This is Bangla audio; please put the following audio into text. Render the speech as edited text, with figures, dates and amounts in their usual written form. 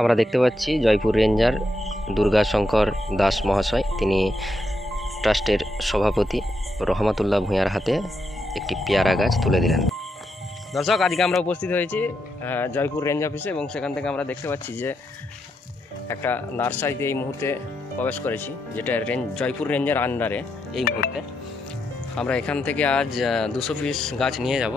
আমরা দেখতে পাচ্ছি জয়পুর রেঞ্জার দুর্গাশঙ্কর দাস মহাশয়, তিনি ট্রাস্টের সভাপতি রহমতুল্লাহ ভূঁইয়ার হাতে একটি পেয়ারা গাছ তুলে দিলেন। দর্শক, আজকে আমরা উপস্থিত হয়েছি জয়পুর রেঞ্জ অফিসে এবং সেখান থেকে আমরা দেখতে পাচ্ছি যে একটা নার্সারিতে এই মুহূর্তে প্রবেশ করেছি, যেটা জয়পুর রেঞ্জের আন্ডারে। এই মুহূর্তে আমরা এখান থেকে আজ 200 পিস গাছ নিয়ে যাব।